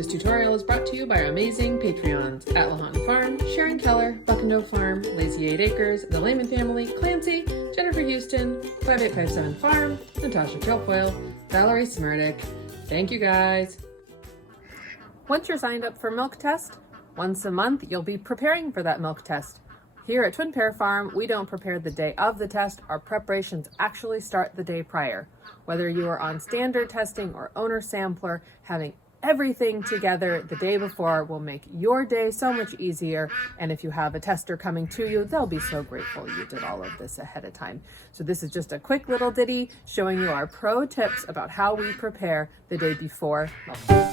This tutorial is brought to you by our amazing Patreons at Laymon Farm, Sharon Keller, Doe Farm, Lazy 8 Acres, the Laymon Family, Clancy, Jennifer Huston, 5857 Farm, Natasha Kilfoil, Valerie Smrtic. Thank you guys. Once you're signed up for milk test, once a month you'll be preparing for that milk test. Here at Twin Pear Farm, we don't prepare the day of the test. Our preparations actually start the day prior. Whether you are on standard testing or owner sampler, having everything together the day before will make your day so much easier. And if you have a tester coming to you, they'll be so grateful you did all of this ahead of time. So this is just a quick little ditty showing you our pro tips about how we prepare the day before milk test.